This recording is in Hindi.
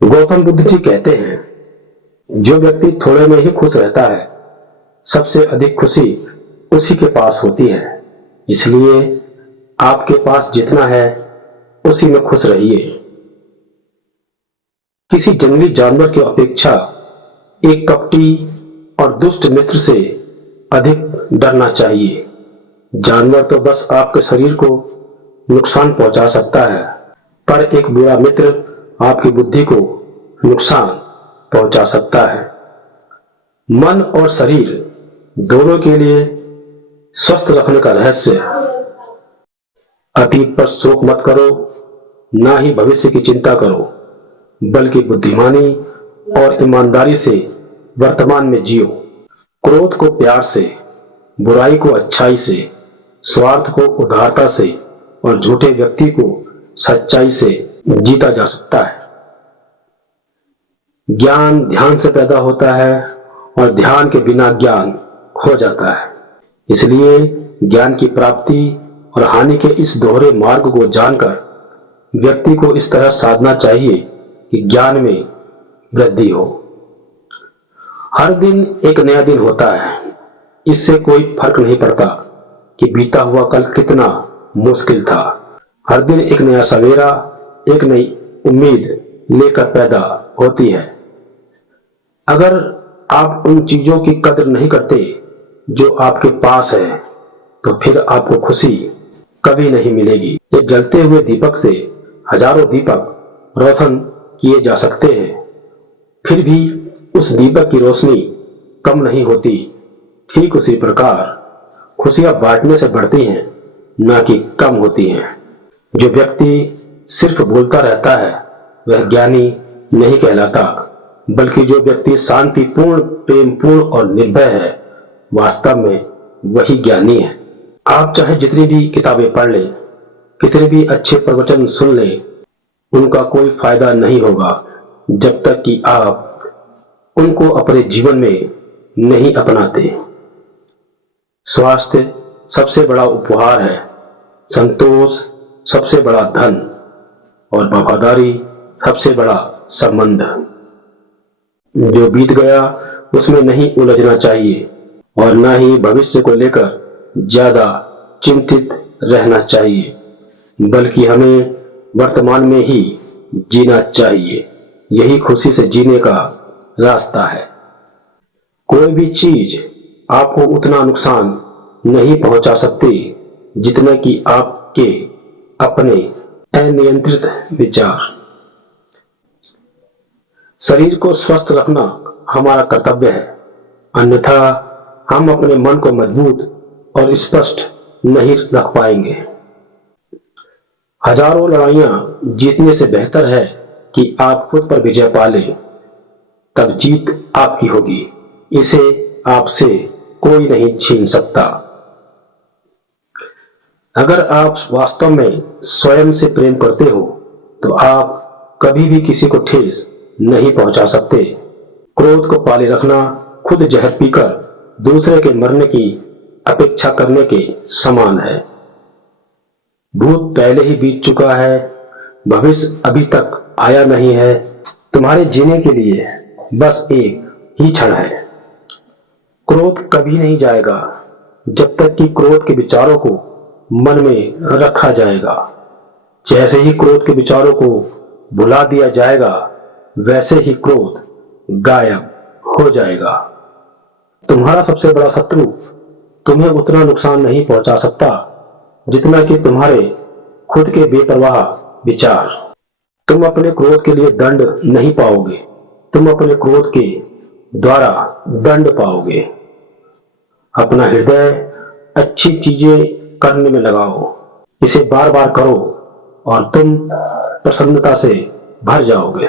गौतम बुद्ध जी कहते हैं, जो व्यक्ति थोड़े में ही खुश रहता है, सबसे अधिक खुशी उसी के पास होती है। इसलिए आपके पास जितना है उसी में खुश रहिए। किसी जंगली जानवर की अपेक्षा एक कपटी और दुष्ट मित्र से अधिक डरना चाहिए। जानवर तो बस आपके शरीर को नुकसान पहुंचा सकता है, पर एक बुरा मित्र आपकी बुद्धि को नुकसान पहुंचा सकता है। मन और शरीर दोनों के लिए स्वस्थ रखने का रहस्य, अतीत पर शोक मत करो, ना ही भविष्य की चिंता करो, बल्कि बुद्धिमानी और ईमानदारी से वर्तमान में जियो। क्रोध को प्यार से, बुराई को अच्छाई से, स्वार्थ को उदारता से और झूठे व्यक्ति को सच्चाई से जीता जा सकता है। ज्ञान ध्यान से पैदा होता है और ध्यान के बिना ज्ञान खो जाता है। इसलिए ज्ञान की प्राप्ति और हानि के इस दोहरे मार्ग को जानकर व्यक्ति को इस तरह साधना चाहिए कि ज्ञान में वृद्धि हो। हर दिन एक नया दिन होता है, इससे कोई फर्क नहीं पड़ता कि बीता हुआ कल कितना मुश्किल था। हर दिन एक नया सवेरा, एक नई उम्मीद लेकर पैदा होती है। अगर आप उन चीजों की कदर नहीं करते जो आपके पास है, तो फिर आपको खुशी कभी नहीं मिलेगी। एक जलते हुए दीपक से हजारों दीपक रोशन किए जा सकते हैं, फिर भी उस दीपक की रोशनी कम नहीं होती। ठीक उसी प्रकार खुशियां बांटने से बढ़ती हैं, ना कि कम होती हैं। जो व्यक्ति सिर्फ बोलता रहता है वह ज्ञानी नहीं कहलाता, बल्कि जो व्यक्ति शांतिपूर्ण, प्रेमपूर्ण और निर्भय है, वास्तव में वही ज्ञानी है। आप चाहे जितनी भी किताबें पढ़ लें, कितने भी अच्छे प्रवचन सुन लें, उनका कोई फायदा नहीं होगा जब तक कि आप उनको अपने जीवन में नहीं अपनाते। स्वास्थ्य सबसे बड़ा उपहार है, संतोष सबसे बड़ा धन और वफादारी सबसे बड़ा संबंध। जो बीत गया उसमें नहीं उलझना चाहिए और न ही भविष्य को लेकर ज्यादा चिंतित रहना चाहिए, बल्कि हमें वर्तमान में ही जीना चाहिए। यही खुशी से जीने का रास्ता है। कोई भी चीज आपको उतना नुकसान नहीं पहुंचा सकती जितना कि आपके अपने अनियंत्रित विचार। शरीर को स्वस्थ रखना हमारा कर्तव्य है, अन्यथा हम अपने मन को मजबूत और स्पष्ट नहीं रख पाएंगे। हजारों लड़ाइयां जीतने से बेहतर है कि आप खुद पर विजय पा लें, तब जीत आपकी होगी। इसे आपसे कोई नहीं छीन सकता। अगर आप वास्तव में स्वयं से प्रेम करते हो, तो आप कभी भी किसी को ठेस नहीं पहुंचा सकते। क्रोध को पाले रखना खुद जहर पीकर दूसरे के मरने की अपेक्षा करने के समान है। भूत पहले ही बीत चुका है, भविष्य अभी तक आया नहीं है। तुम्हारे जीने के लिए बस एक ही क्षण है। क्रोध कभी नहीं जाएगा जब तक कि क्रोध के विचारों को मन में रखा जाएगा। जैसे ही क्रोध के विचारों को भुला दिया जाएगा, वैसे ही क्रोध गायब हो जाएगा। तुम्हारा सबसे बड़ा शत्रु तुम्हें उतना नुकसान नहीं पहुंचा सकता जितना कि तुम्हारे खुद के बेपरवाह विचार। तुम अपने क्रोध के लिए दंड नहीं पाओगे, तुम अपने क्रोध के द्वारा दंड पाओगे। अपना हृदय अच्छी चीजें करने में लगाओ, इसे बार बार करो और तुम प्रसन्नता से भर जाओगे।